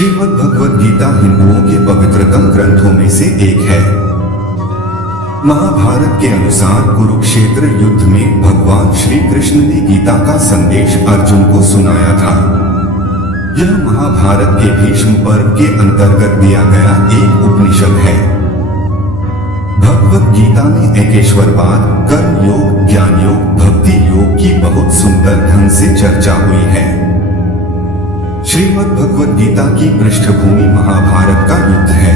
श्रीमद् भगवद गीता हिंदुओं के पवित्रतम ग्रंथों में से एक है। महाभारत के अनुसार कुरुक्षेत्र युद्ध में भगवान श्री कृष्ण ने गीता का संदेश अर्जुन को सुनाया था। यह महाभारत के भीष्म पर्व के अंतर्गत दिया गया एक उपनिषद है। भगवद गीता में एकेश्वरवाद, कर्म योग, ज्ञान योग, भक्ति योग की बहुत सुंदर ढंग से चर्चा हुई है। श्रीमद् भगवद गीता की पृष्ठभूमि महाभारत का युद्ध है।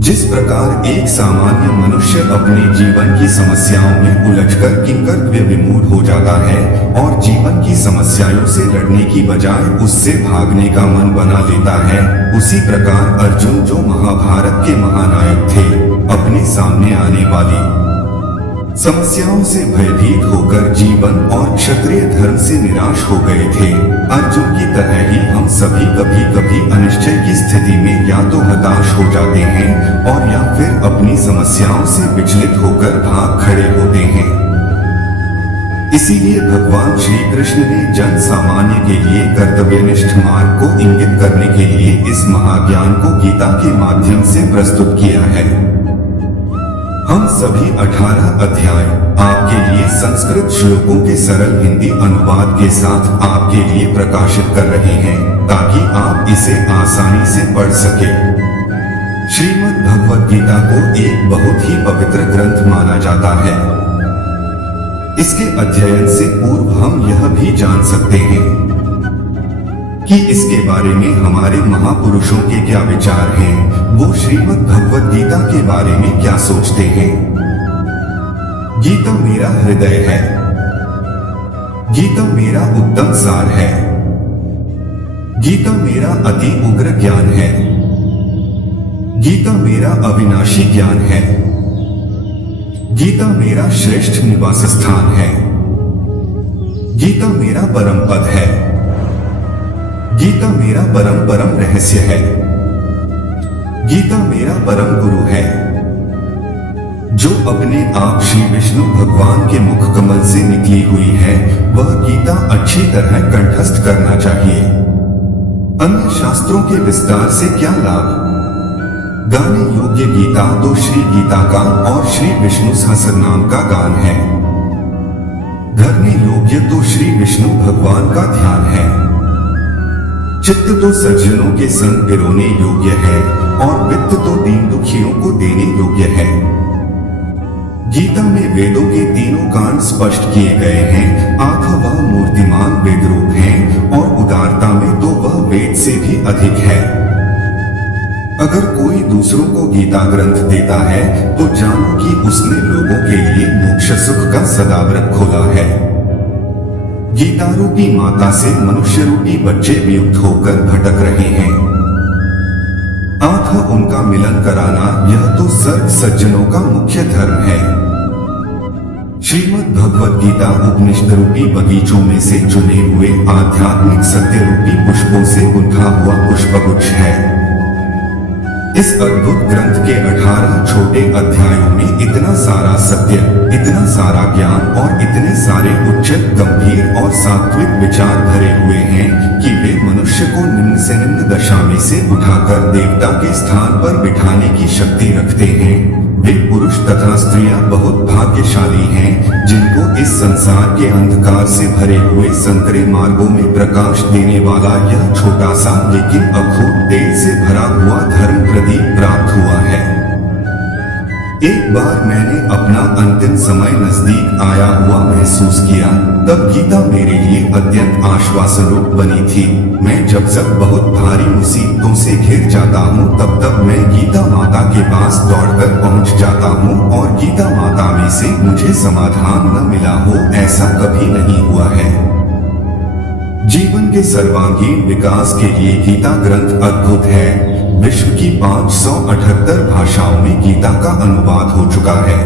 जिस प्रकार एक सामान्य मनुष्य अपने जीवन की समस्याओं में उलझकर किंकर्तव्य विमूढ़ हो जाता है और जीवन की समस्याओं से लड़ने की बजाय उससे भागने का मन बना लेता है, उसी प्रकार अर्जुन, जो महाभारत के महानायक थे, अपने सामने आने वाली समस्याओं से भयभीत होकर जीवन और क्षत्रिय धर्म से निराश हो गए थे। अर्जुन की तरह ही हम सभी कभी कभी अनिश्चय की स्थिति में या तो हताश हो जाते हैं और या फिर अपनी समस्याओं से विचलित होकर भाग खड़े होते हैं। इसीलिए भगवान श्री कृष्ण ने जन सामान्य के लिए कर्तव्यनिष्ठ मार्ग को इंगित करने के लिए इस महाज्ञान को गीता के माध्यम से प्रस्तुत किया है। हम सभी 18 अध्याय आपके लिए संस्कृत श्लोकों के सरल हिंदी अनुवाद के साथ आपके लिए प्रकाशित कर रहे हैं, ताकि आप इसे आसानी से पढ़ सके। श्रीमद् भगवद गीता को एक बहुत ही पवित्र ग्रंथ माना जाता है। इसके अध्ययन से पूर्व हम यह भी जान सकते हैं कि इसके बारे में हमारे महापुरुषों के क्या विचार हैं, वो श्रीमद् भगवद गीता के बारे में क्या सोचते हैं। गीता मेरा हृदय है, गीता मेरा उत्तम सार है, गीता मेरा अति उग्र ज्ञान है, गीता मेरा अविनाशी ज्ञान है, गीता मेरा श्रेष्ठ निवास स्थान है, गीता मेरा परम पद है, गीता मेरा परम परम रहस्य है, गीता मेरा परम गुरु है। जो अपने आप श्री विष्णु भगवान के मुख कमल से निकली हुई है, वह गीता अच्छी तरह कंठस्थ करना चाहिए। अन्य शास्त्रों के विस्तार से क्या लाभ। गाने योग्य गीता तो श्री गीता का और श्री विष्णु सहस्रनाम का गान है। धरने योग्य तो श्री विष्णु भगवान का ध्यान है। चित्त तो सज्जनों के संग पिरोने योग्य है और वित्त तो दीन दुखियों को देने योग्य है। गीता में वेदों के तीनों कांड स्पष्ट किए गए हैं। आत्मा वह मूर्तिमान वेद रूप है और उदारता में तो वह वेद से भी अधिक है। अगर कोई दूसरों को गीता ग्रंथ देता है तो जानो कि उसने लोगों के लिए मोक्ष सुख का सदाव्रत खोला है। गीता रूपी माता से मनुष्य रूपी बच्चे वियुक्त होकर भटक रहे हैं। आत्मा उनका मिलन कराना, यह तो सर्व सज्जनों का मुख्य धर्म है। श्रीमद् भगवद गीता उपनिषद रूपी बगीचों में से चुने हुए आध्यात्मिक सत्य रूपी पुष्पों से गुंथा हुआ पुष्पगुच्छ है। इस अद्भुत ग्रंथ के 18 छोटे अध्यायों में इतना सारा सत्य, इतना सारा ज्ञान और इतने सारे उच्च, गंभीर और सात्विक विचार भरे हुए हैं कि वे मनुष्य को निम्न से निम्न दशा में से उठाकर देवता के स्थान पर बिठाने की शक्ति रखते हैं। वे पुरुष तथा स्त्रियां बहुत भाग्यशाली हैं जिनको इस संसार के अंधकार से भरे हुए संकरे मार्गों में प्रकाश देने वाला यह छोटा सा लेकिन अखूट तेल से भरा हुआ धर्म प्रदीप प्राप्त हुआ है। एक बार मैंने अपना अंतिम समय नजदीक आया हुआ महसूस किया, तब गीता मेरे लिए अत्यंत आश्वासनरूप बनी थी। मैं जब बहुत भारी मुसीबतों से घिर जाता हूँ तब मैं गीता माता के पास दौड़कर पहुँच जाता हूँ और गीता माता में से मुझे समाधान न मिला हो, ऐसा कभी नहीं हुआ है। जीवन के सर्वांगीण विकास के लिए गीता ग्रंथ अद्भुत है। विश्व की 578 भाषाओं में गीता का अनुवाद हो चुका है।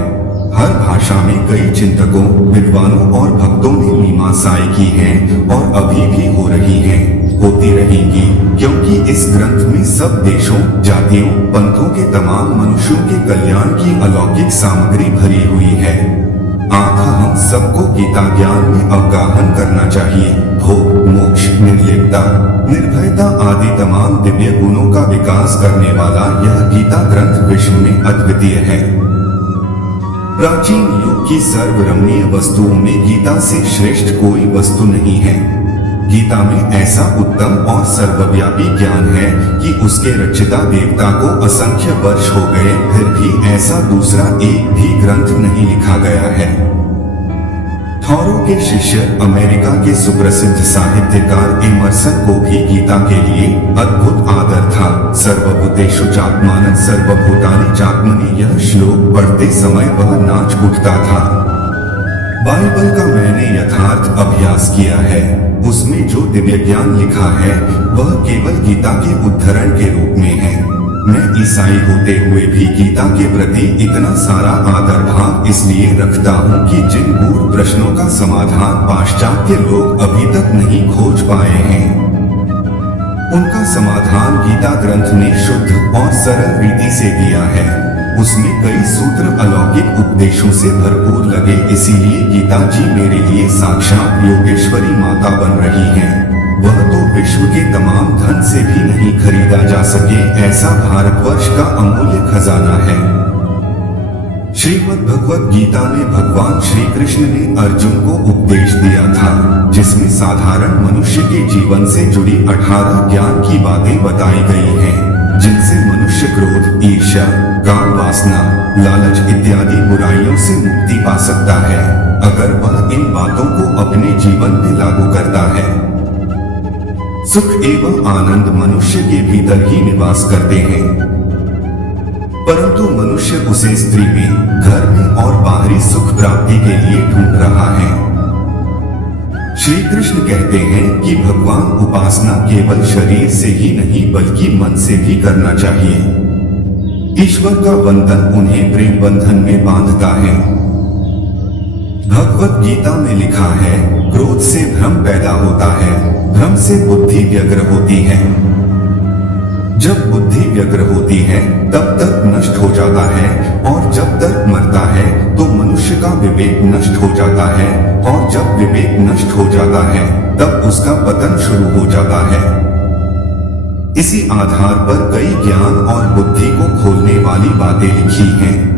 हर भाषा में कई चिंतकों, विद्वानों और भक्तों ने मीमांसाएं की हैं और अभी भी हो रही हैं, होती रहेंगी, क्योंकि इस ग्रंथ में सब देशों, जातियों, पंथों के तमाम मनुष्यों के कल्याण की अलौकिक सामग्री भरी हुई है। आखा हम सबको गीता ज्ञान में अवगाहन करना चाहिए। भोग, मोक्ष, निर्लिप्तता, निर्भयता आदि तमाम दिव्य गुणों का विकास करने वाला यह गीता ग्रंथ विश्व में अद्वितीय है। प्राचीन युग की सर्वरमणीय वस्तुओं में गीता से श्रेष्ठ कोई वस्तु नहीं है। गीता में ऐसा उत्तम और सर्वव्यापी ज्ञान है कि उसके रचयिता देवता को असंख्य वर्ष हो गए, फिर भी ऐसा दूसरा एक भी ग्रंथ नहीं लिखा गया है। थॉरो के शिष्य अमेरिका के सुप्रसिद्ध साहित्यकार एमर्सन को भी गीता के लिए अद्भुत आदर था। सर्वभूतेषु चात्मानं सर्वभूतानि चात्मनि, यह श्लोक पढ़ते समय वह नाच उठता था। बाइबल का मैंने यथार्थ अभ्यास किया है। उसमें जो दिव्य ज्ञान लिखा है वह केवल गीता के उद्धरण के रूप में है। मैं ईसाई होते हुए भी गीता के प्रति इतना सारा आदर भाव इसलिए रखता हूँ कि जिन गूढ़ प्रश्नों का समाधान पाश्चात्य लोग अभी तक नहीं खोज पाए हैं, उनका समाधान गीता ग्रंथ ने शुद्ध और सरल रीति से दिया है। उसमें कई सूत्र अलौकिक उपदेशों से भरपूर लगे, इसीलिए गीता जी मेरे लिए साक्षात योगेश्वरी माता बन रही हैं। वह तो विश्व के तमाम धन से भी नहीं खरीदा जा सके ऐसा भारतवर्ष का अमूल्य खजाना है। श्रीमद् भगवत गीता में भगवान श्री कृष्ण ने अर्जुन को उपदेश दिया था, जिसमें साधारण मनुष्य के जीवन से जुड़ी 18 ज्ञान की बातें बताई गई हैं, जिनसे मनुष्य क्रोध, ईर्ष्या, काम वासना, लालच इत्यादि बुराइयों से मुक्ति पा सकता है, अगर वह इन बातों को अपने जीवन में लागू करता है। सुख एवं आनंद मनुष्य के भीतर ही निवास करते हैं, परंतु मनुष्य उसे स्त्री में, घर में और बाहरी सुख प्राप्ति के लिए ढूंढ रहा है। श्री कृष्ण कहते हैं कि भगवान उपासना केवल शरीर से ही नहीं बल्कि मन से भी करना चाहिए। ईश्वर का वंदन उन्हें प्रेम बंधन में बांधता है। भगवत गीता में लिखा है, क्रोध से भ्रम पैदा होता है, भ्रम से बुद्धि व्यग्र होती है। जब बुद्धि व्यग्र होती है तब तक नष्ट हो जाता है, और जब तक मरता है तो मनुष्य का विवेक नष्ट हो जाता है, और जब विवेक नष्ट हो जाता है तब उसका पतन शुरू हो जाता है। इसी आधार पर कई ज्ञान और बुद्धि को खोलने वाली बातें लिखी हैं।